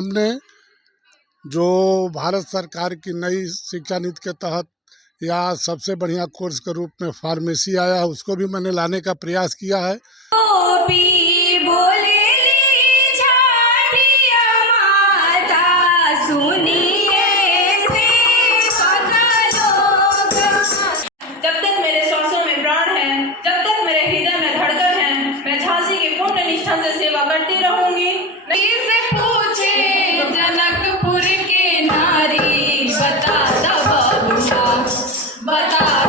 हमने जो भारत सरकार की नई शिक्षा नीति के तहत या सबसे बढ़िया कोर्स के रूप में फार्मेसी आया है, उसको भी मैंने लाने का प्रयास किया है। से सेवा करती रहूंगी। से पूछे जनकपुर के नारी, बता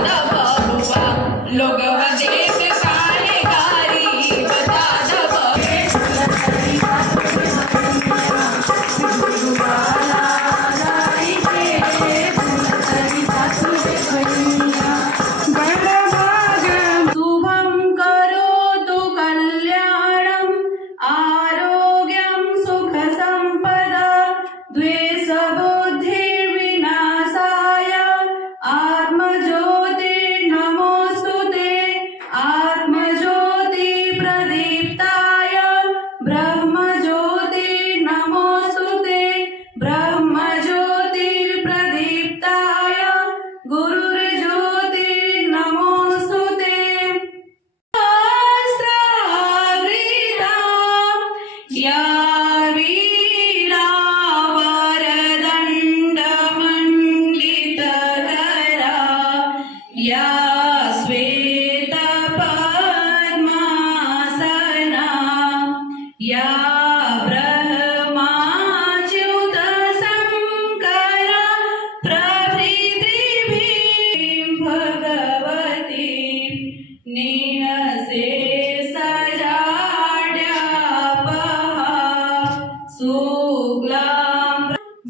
दा बबुआ लोग देख काहे गारी, बता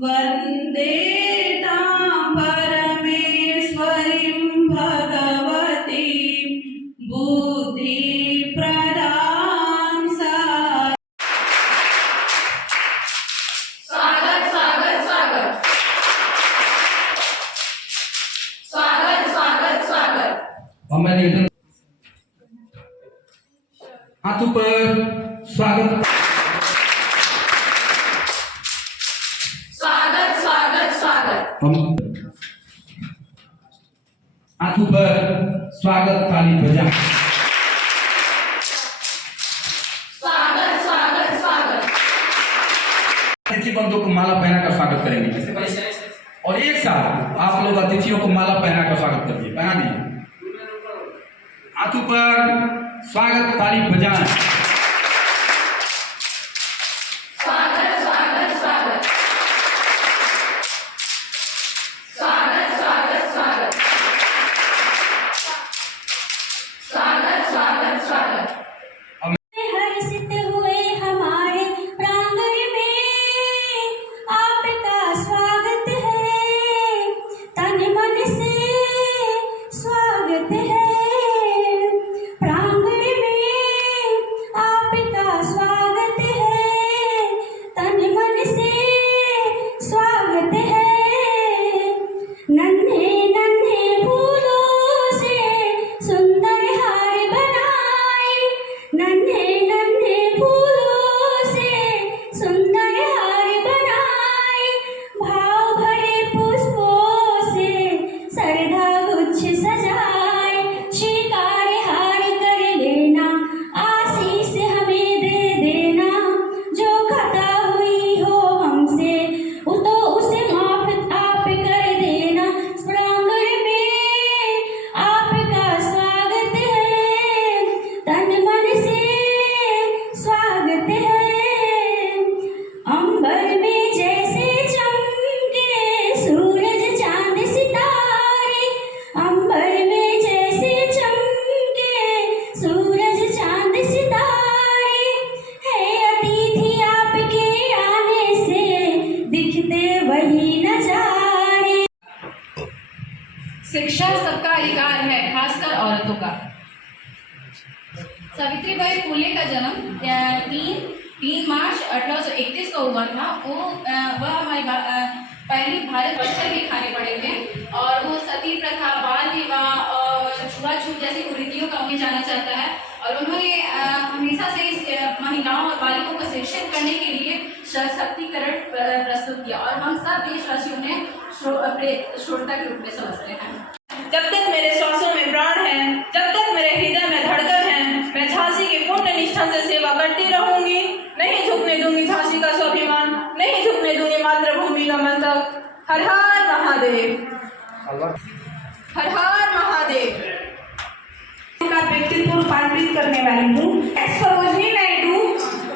वंदे परमेश्वरीं भगवती बुद्धि प्रदान। स्वागत स्वागत स्वागत स्वागत स्वागत स्वागत। हाथ ऊपर, स्वागत हाथ ऊपर, स्वागत ताली बजा। स्वागत स्वागत स्वागत। अतिथि बंधु को माला पहना कर स्वागत करेंगे और एक साथ आप लोग अतिथियों को माला पहना कर स्वागत करिए। पहना दीजिए। हाथ ऊपर, स्वागत ताली बजाएं। शिक्षा सबका अधिकार है, खासकर औरतों का। सावित्रीबाई फुले का जन्म 3 मार्च 1831 को हुआ था। वह हमारी पहली भारत वर्ष भी खाने पड़े थे और वो सती प्रथा, बाल विवाह और छुआछूत जैसी कुरीतियों का उन्हें जाना चाहता है और और उन्होंने हमेशा से इस महिलाओं और बालिकाओं को शिक्षित करने के लिए सशक्तिकरण प्रस्तुत किया और हम सब देशवासी उन्हें श्रोता के रूप में समझते हैं। जब तक मेरे श्वासों में प्राण है, जब तक मेरे हृदय में धड़कन है, मैं झांसी की पूर्ण निष्ठा से सेवा करती रहूंगी। नहीं झुकने दूंगी झांसी का स्वाभिमान, नहीं झुकने दूंगी मातृभूमि का मस्तक। हर हर महादेव, हर हर महादेव। का व्यक्तित्व रूपांतरित करने वाली हूँ। सरोजिनी नायडू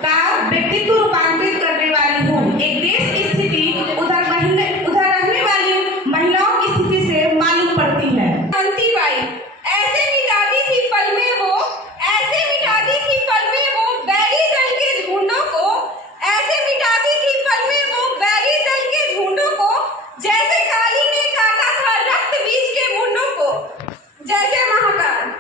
का व्यक्तित्व रूपांतरित करने वाली हूँ। एक देश की स्थिति उधर रहने वाली महिलाओं की स्थिति से मालूम पड़ती है। शांतिबाई ऐसे मिटाती थी पल में वो, ऐसे मिटाती थी पल में वो बैरी दल के झुंडों को, ऐसे मिटाती थी पल में वो बैरी दल के झुंडों को, जैसे काली ने काटा था रक्त बीज के मुंडों को। जय जय महाकाल।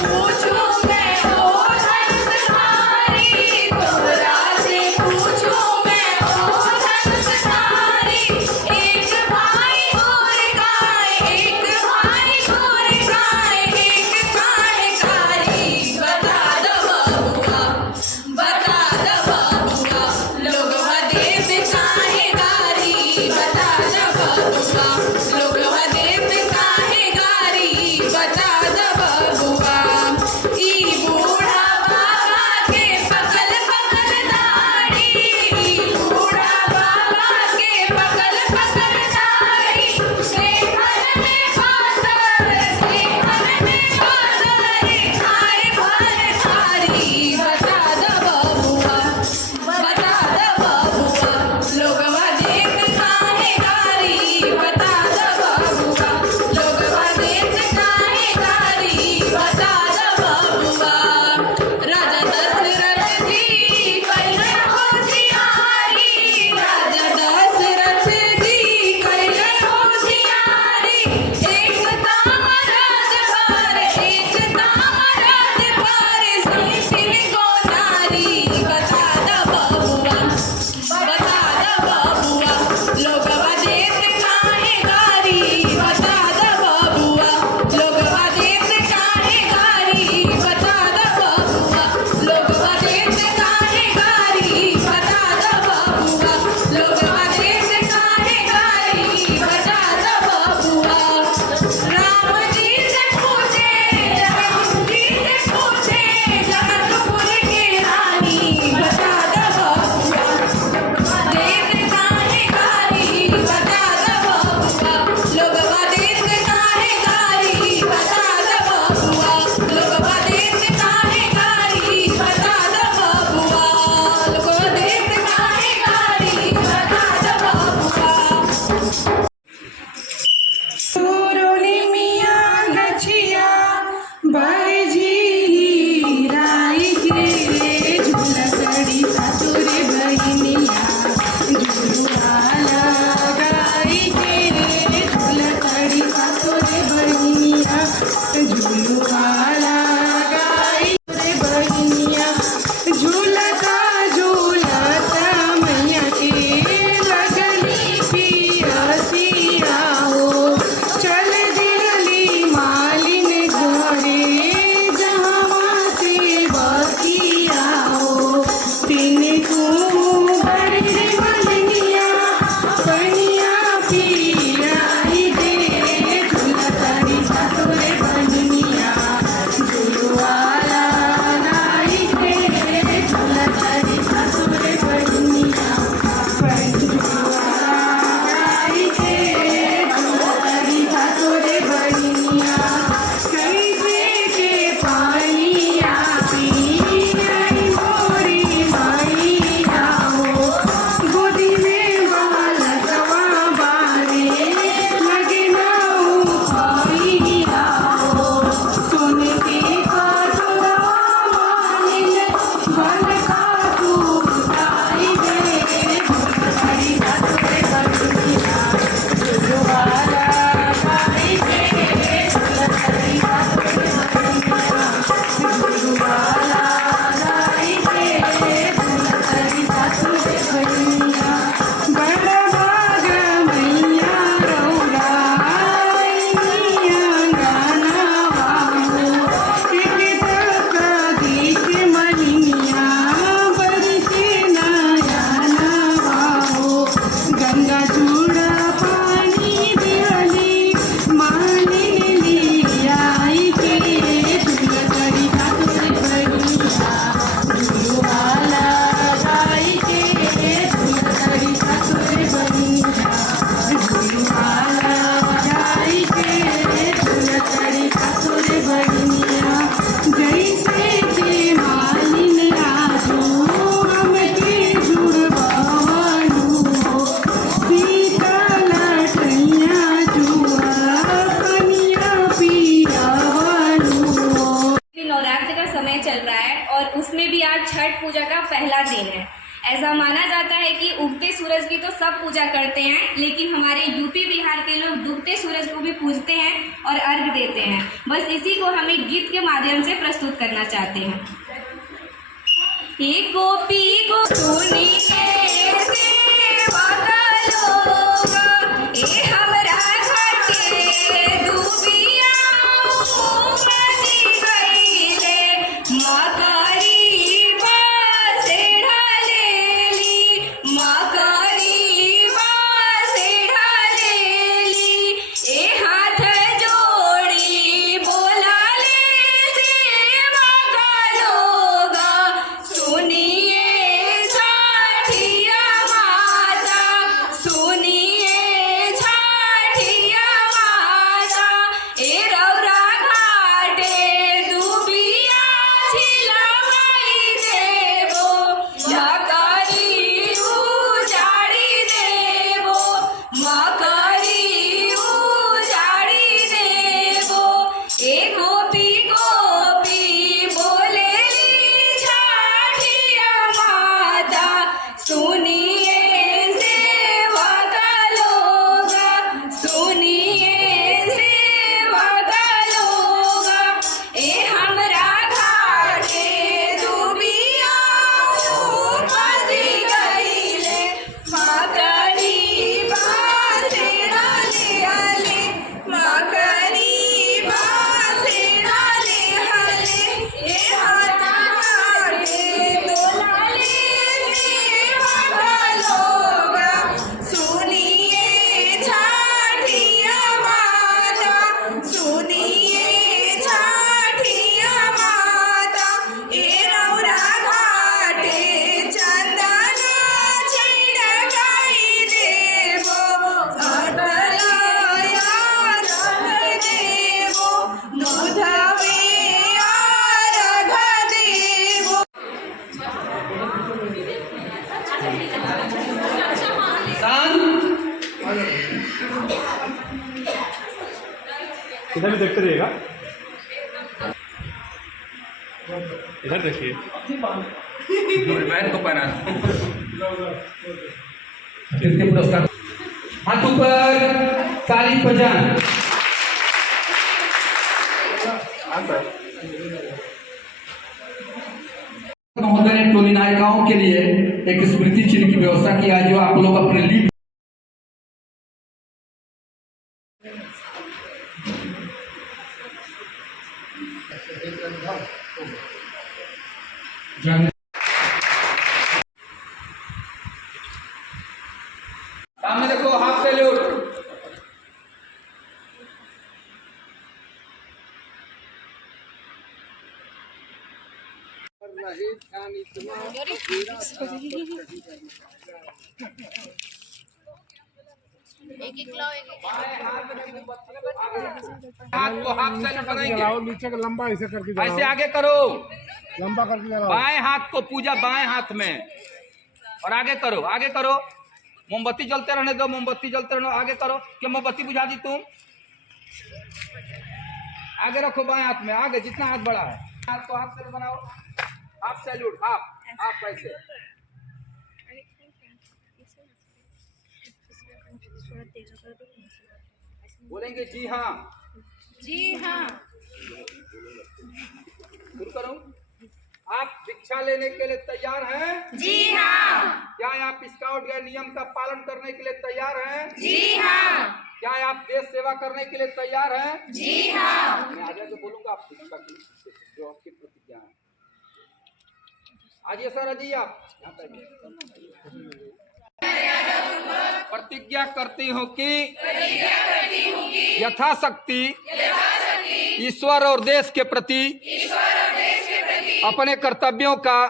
पूछूं मैं ओ धनुषधारी, तोहरा से पूछूं मैं ओ धनुषधारी। एक भाई गोर गाय, एक भाई गोर गाय, एक काहे कारी। बता दो बबुआ, बता दो बबुआ, लोगवा देत काहे गारी। बता दो बबुआ, लोगवा देत काहे गारी। बता दो बबुआ, ई बूढ़ा बाबा के पकल पकल दाढ़ी, ई बूढ़ा बाबा के पकल पकल दाढ़ी। देखन में पातर, देखन में पातर, खाए भर थारी। बता दो बबुआ, बता दो बबुआ, लोगवा देत काहे गारी। बता दो बबुआ, लोगवा देत काहे गारी। बता दो बबुआ, राजा दशरथ जी कैलन होशियारी, राजा दशरथ जी कैलन होशियारी। एक तामराज पर, एक तामराज पर, सिंह को नारी। बता दो बबुआ, बता दो बबुआ, लोगवा देत काहे गारी। बता दो बबुआ, लोगवा देत काहे गारी। बता दो बबुआ, लोगवा देत काहे गारी। बता दो बबुआ, लोगवा देत काहे गारी। बता दो बबुआ, राम जी से पूछे, जनक जी से पूछे, जनकपुर की रानी। बता दो बबुआ, देत काहे गारी। बता दो बबुआ, लोगवा देत काहे गारी। बता दो बबुआ, लोगवा देत काहे गारी। बता दो बबुआ, लोगवा देत काहे गारी। बता दो बबुआ। सुरुनी मियाँ गछिया बाजी राई के झुलकड़ी ससुर बहिनिया, झुलुआ लगाई के झुलकड़ी ससुर बहिनिया, झुलुआ लगाई ससुर बहिनिया। झूलता झूलता मैया के लगली पियसिया हो, चल दिली मालिन घरे जहाँ से बसिया हो। तीन तू बड़ी रे मलनिया, पनिया पियाई दे, झुलकड़ी ससुर बहिनिया, झुलुआ लगाई दे, झुलकड़ी ससुर बहिनिया, झुलुआ लगाई दे, झुलकड़ी ससुर बहिनिया। कैसे के पानिया पियाई मोरी माईया हो, गोदी में बालकवा बारे लगे नाऊ खाईया हो। सोने के कटोरा मालिन बालका तू उठाई दे, झुलकड़ी ससुर बहिनिया, झुलुआ लगाई दे, झुलकड़ी ससुर बहिनिया, झुलुआ लगाई दे, झुलकड़ी ससुर बहिनिया। बड़ भाग मैया रौरा मैया गाना बाबू, एक तक गीत मलिनिया बरसे नयाना बाबू। गंगा चूड़ा पानी दिहली मालिन लियाई के, झुलकड़ी ससुर बहिनिया, झुलुआ लगाई के, झुलकड़ी ससुर बहिनिया, झुलुआ लगाई के, झुलकड़ी ससुर बहिनिया। जैसे के मालिन आजू हमके जुड़वावलू हो, शीतल टैया जुआ पनिया पियावलू हो। नवरात्र का समय चल रहा है और उसमें भी आज छठ पूजा का पहला दिन है। ऐसा माना जाता है कि उगते सूरज की तो सब पूजा करते हैं, लेकिन हमारे यूपी बिहार के लोग डूबते सूरज को भी पूजते हैं और अर्घ देते हैं। बस इसी को हम एक गीत के माध्यम से प्रस्तुत करना चाहते हैं। एक गोपी को सुनिए सेवा का लोग, ए हमरा घाटे डूबिया उमड़ी गईले, मकरी बासे ढालेली, मकरी बासे ढालेली, ए हाथ जोड़ी बोलाले सेवा का लोग, सुनिए छठिया माता, सुनिए छठिया माता, ए रौरा घाटे दुबिया छिलवाई देबो, मकरी उजाड़ी देबो, मकरी उजाड़ी देबो, ए गोपी गोपी बोलेली छठिया माता, सुनिए सेवा का लोग, सुनिए सेवा का लोग, ए हमरा घाटे दुबिया उपज गईले, मकरी बासे डाले हले, मकरी बासे डाले हले, ए हाथा घाटे बोलाले सेवा का लोग, सुनिए छठिया माता, सुनिए छठिया माता, ए रौरा घाटे चंदन छिड़काई देबो, अटलया रख देबो, दूधवे अर्घ देबो। इधर भी देखते रहिएगा, इधर देखिए। बैन को पहना किसके पुरस्कार। हाथ ऊपर, ताली बजाएं। महोदय ने टोली नायिकाओं के लिए एक स्मृति चिन्ह की व्यवस्था किया है, जो आप लोग अपने लीड सामने देखो, हाफ सैल्यूट। हाथ को हाफ सैल्यूट बनाएंगे, नीचे का लंबा ऐसे करके ऐसे आगे करो, लंबा करके लगाओ। बाएं हाथ को पूजा बाएं हाथ में, और आगे करो, आगे करो। मोमबत्ती जलते रहने दो, मोमबत्ती जलते रहने, आगे करो। क्या मोमबत्ती बुझा दी तुम? आगे रखो बाएं हाथ में, आगे जितना हाथ बड़ा है। हाथ को हाथ से बनाओ, हाफ सैल्यूट, हाफ ऐसे। बोलेंगे जी हाँ, जी हाँ, शुरू करूं। आप भिक्षा लेने के लिए तैयार हैं? जी हाँ। क्या आप स्काउट गाइड नियम का पालन करने के लिए तैयार हैं? जी हाँ। क्या आप देश सेवा करने के लिए तैयार हैं? जी हाँ। मैं आगे से बोलूंगा, आप भिक्षा के लिए जो आपकी प्रतिज्ञा है। आइए सर, आइए आप यहाँ पे। प्रतिज्ञा करती हूँ कि यथाशक्ति ईश्वर और देश के प्रति अपने कर्तव्यों का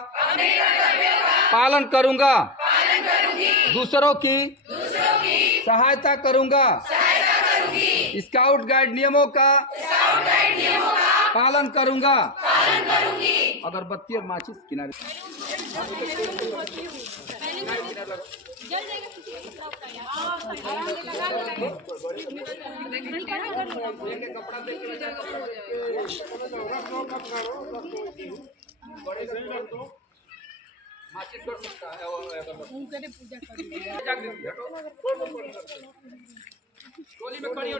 पालन करूंगा, दूसरों की सहायता करूंगा, स्काउट गाइड नियमों का पालन करूंगा। अगरबत्ती और माचिस किनारे माचिस कर सकता है टोली में खड़ी हो।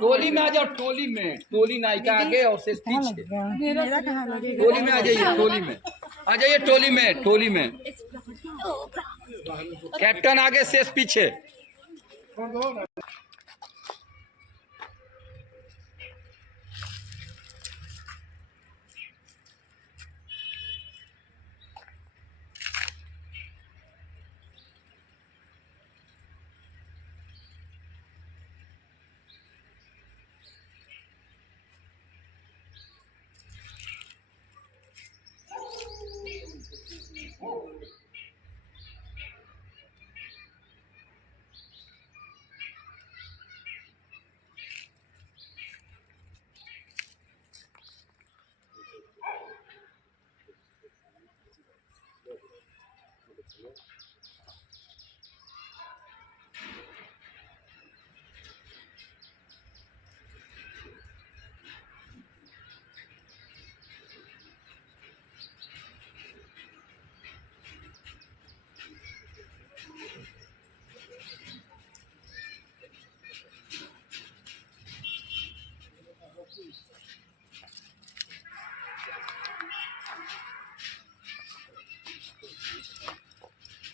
टोली में आ जाओ, टोली में, टोली नायिका आगे और से पीछे। टोली में आ जाइए, टोली में आ जाइए, टोली में, टोली में कैप्टन आगे शेष पीछे।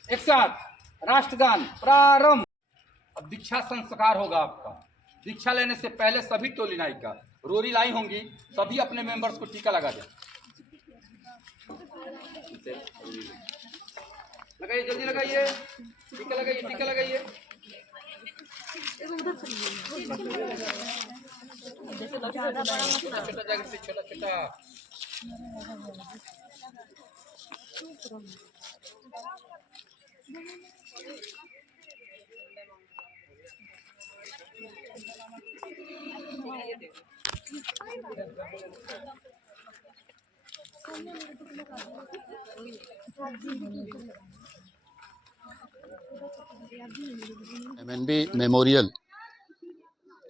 एक साथ राष्ट्रगान प्रारंभ। अब दीक्षा संस्कार होगा आपका। दीक्षा लेने से पहले सभी टोली नायिका रोरी लाई होंगी, सभी अपने मेंबर्स को टीका लगा दें। लगाइए, जल्दी लगाइए, टीका लगाइए, टीका लगाइए। छोटा छोटा MNB मेमोरियल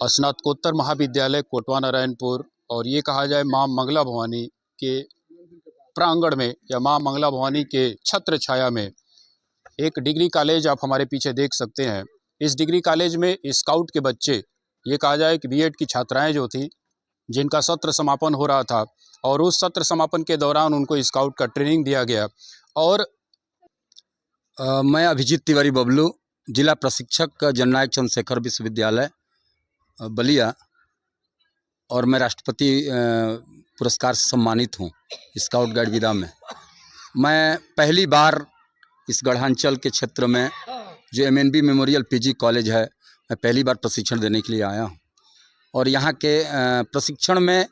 स्नातकोत्तर महाविद्यालय कोटवा नारायणपुर और ये कहा जाए मां मंगला भवानी के प्रांगण में या मां मंगला भवानी के छत्र छाया में एक डिग्री कॉलेज आप हमारे पीछे देख सकते हैं। इस डिग्री कॉलेज में स्काउट के बच्चे, ये कहा जाए कि बीएड की छात्राएं जो थी, जिनका सत्र समापन हो रहा था और उस सत्र समापन के दौरान उनको स्काउट का ट्रेनिंग दिया गया। और मैं अभिजीत तिवारी बबलू, जिला प्रशिक्षक जननायक चंद्रशेखर विश्वविद्यालय बलिया, और मैं राष्ट्रपति पुरस्कार से सम्मानित हूँ स्काउट गाइड विदा में। मैं पहली बार इस गढ़ांचल के क्षेत्र में जो MNB मेमोरियल PG कॉलेज है, मैं पहली बार प्रशिक्षण देने के लिए आया हूँ। और यहाँ के प्रशिक्षण में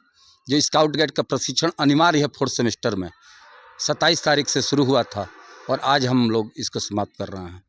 जो स्काउट गाइड का प्रशिक्षण अनिवार्य है 4th सेमेस्टर में 27 तारीख से शुरू हुआ था और आज हम लोग इसको समाप्त कर रहे हैं।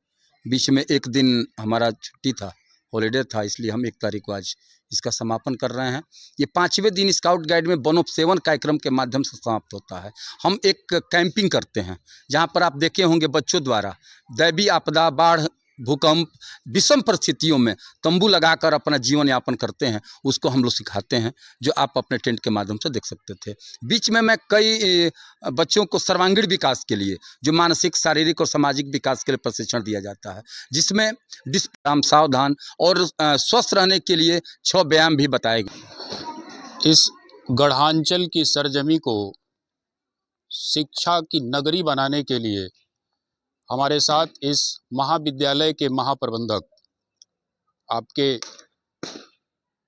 बीच में एक दिन हमारा छुट्टी था, हॉलीडे था, इसलिए हम 1 तारीख को आज इसका समापन कर रहे हैं। ये 5वें दिन स्काउट गाइड में वनोपसेवन कार्यक्रम के माध्यम से समाप्त होता है। हम एक कैंपिंग करते हैं जहाँ पर आप देखे होंगे बच्चों द्वारा दैवीय आपदा, बाढ़, भूकंप, विषम परिस्थितियों में तंबू लगाकर अपना जीवन यापन करते हैं, उसको हम लोग सिखाते हैं, जो आप अपने टेंट के माध्यम से देख सकते थे। बीच में मैं कई बच्चों को सर्वांगीण विकास के लिए, जो मानसिक, शारीरिक और सामाजिक विकास के लिए प्रशिक्षण दिया जाता है, जिसमें विश्राम, सावधान और स्वस्थ रहने के लिए 6 व्यायाम भी बताए गए। इस गढ़ांचल की सरजमी को शिक्षा की नगरी बनाने के लिए हमारे साथ इस महाविद्यालय के महाप्रबंधक आपके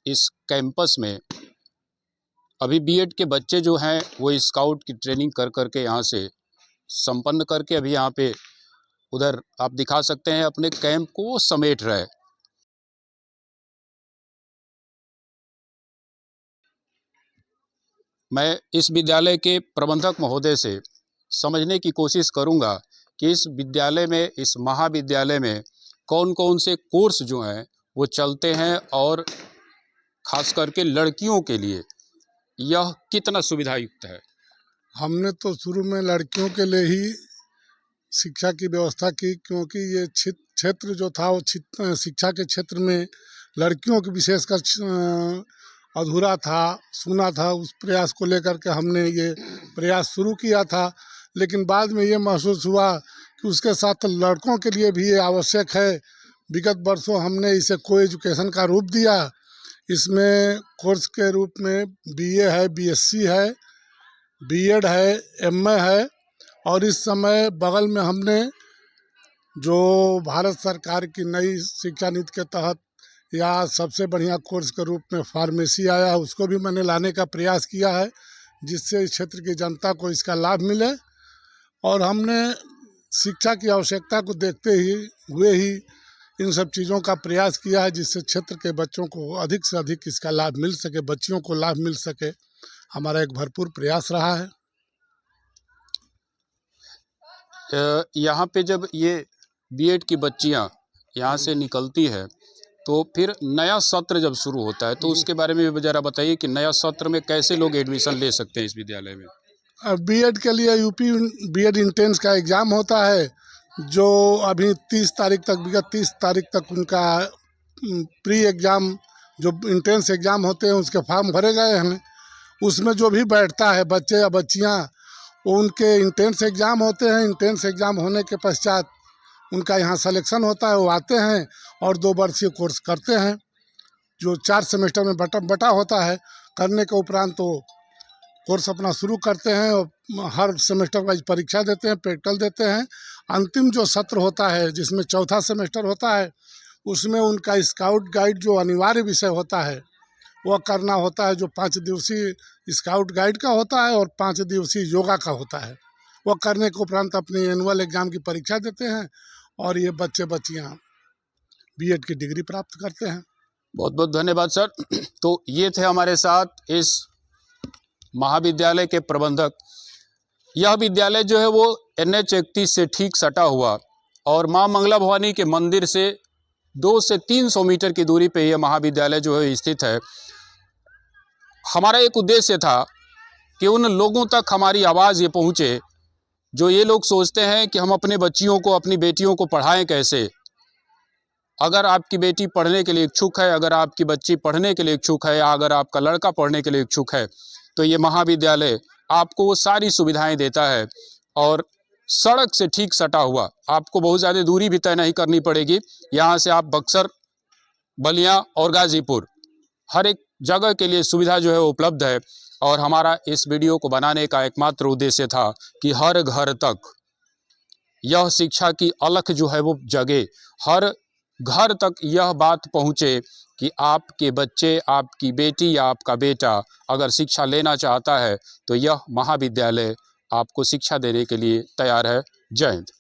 इस कैंपस में अभी बीएड के बच्चे जो हैं वो स्काउट की ट्रेनिंग कर करके यहाँ से संपन्न करके अभी यहाँ पे उधर आप दिखा सकते हैं अपने कैंप को समेट रहे। मैं इस विद्यालय के प्रबंधक महोदय से समझने की कोशिश करूँगा कि इस विद्यालय में, इस महाविद्यालय में कौन कौन से कोर्स जो हैं वो चलते हैं और ख़ास करके लड़कियों के लिए यह कितना सुविधायुक्त है। हमने तो शुरू में लड़कियों के लिए ही शिक्षा की व्यवस्था की, क्योंकि ये क्षेत्र जो था वो शिक्षा के क्षेत्र में लड़कियों की विशेषकर अधूरा था, सुना था। उस प्रयास को लेकर के हमने ये प्रयास शुरू किया था, लेकिन बाद में ये महसूस हुआ कि उसके साथ लड़कों के लिए भी ये आवश्यक है। विगत वर्षों हमने इसे को एजुकेशन का रूप दिया। इसमें कोर्स के रूप में बीए है, बीएससी है, बीएड है, एमए है, और इस समय बगल में हमने जो भारत सरकार की नई शिक्षा नीति के तहत या सबसे बढ़िया कोर्स के रूप में फार्मेसी आया है, उसको भी मैंने लाने का प्रयास किया है, जिससे इस क्षेत्र की जनता को इसका लाभ मिले। और हमने शिक्षा की आवश्यकता को देखते हुए ही इन सब चीज़ों का प्रयास किया है, जिससे क्षेत्र के बच्चों को अधिक से अधिक इसका लाभ मिल सके, बच्चियों को लाभ मिल सके। हमारा एक भरपूर प्रयास रहा है। यहाँ पे जब ये बीएड की बच्चियाँ यहाँ से निकलती है तो फिर नया सत्र जब शुरू होता है तो उसके बारे में भी ज़रा बताइए कि नया सत्र में कैसे लोग एडमिशन ले सकते हैं इस विद्यालय में। बीएड के लिए यूपी बीएड इंट्रेंस का एग्ज़ाम होता है, जो अभी 30 तारीख तक, विगत 30 तारीख तक उनका प्री एग्ज़ाम जो इंट्रेंस एग्ज़ाम होते हैं उसके फॉर्म भरे गए हैं। उसमें जो भी बैठता है बच्चे या बच्चियाँ, उनके इंट्रेंस एग्ज़ाम होते हैं। इंट्रेंस एग्ज़ाम होने के पश्चात उनका यहाँ सिलेक्शन होता है, वो आते हैं और 2 वर्षीय कोर्स करते हैं, जो 4 सेमेस्टर में बटा होता है। करने के उपरांत तो कोर्स अपना शुरू करते हैं और हर सेमेस्टर वाइज परीक्षा देते हैं, प्रैक्टिकल देते हैं। अंतिम जो सत्र होता है, जिसमें चौथा सेमेस्टर होता है, उसमें उनका स्काउट गाइड जो अनिवार्य विषय होता है वह करना होता है, जो 5 दिवसीय स्काउट गाइड का होता है और 5 दिवसीय योगा का होता है। वह करने के उपरांत अपनी एनुअल एग्ज़ाम की परीक्षा देते हैं और ये बच्चे बच्चियाँ बीएड की डिग्री प्राप्त करते हैं। बहुत बहुत धन्यवाद सर। तो ये थे हमारे साथ इस महाविद्यालय के प्रबंधक। यह विद्यालय जो है वो NH 31 से ठीक सटा हुआ और माँ मंगला भवानी के मंदिर से 200 से 300 मीटर की दूरी पे यह महाविद्यालय जो है स्थित है। हमारा एक उद्देश्य था कि उन लोगों तक हमारी आवाज़ ये पहुँचे जो ये लोग सोचते हैं कि हम अपने बच्चियों को, अपनी बेटियों को पढ़ाएं कैसे। अगर आपकी बेटी पढ़ने के लिए इच्छुक है, अगर आपकी बच्ची पढ़ने के लिए इच्छुक है, या अगर आपका लड़का पढ़ने के लिए इच्छुक है, तो ये महाविद्यालय आपको वो सारी सुविधाएं देता है और सड़क से ठीक सटा हुआ। आपको बहुत ज़्यादा दूरी भी तय नहीं करनी पड़ेगी। यहाँ से आप बक्सर, बलिया और गाज़ीपुर हर एक जगह के लिए सुविधा जो है उपलब्ध है। और हमारा इस वीडियो को बनाने का एकमात्र उद्देश्य था कि हर घर तक यह शिक्षा की अलख जो है वो जगे, हर घर तक यह बात पहुँचे कि आपके बच्चे, आपकी बेटी या आपका बेटा अगर शिक्षा लेना चाहता है तो यह महाविद्यालय आपको शिक्षा देने के लिए तैयार है। जय हिंद।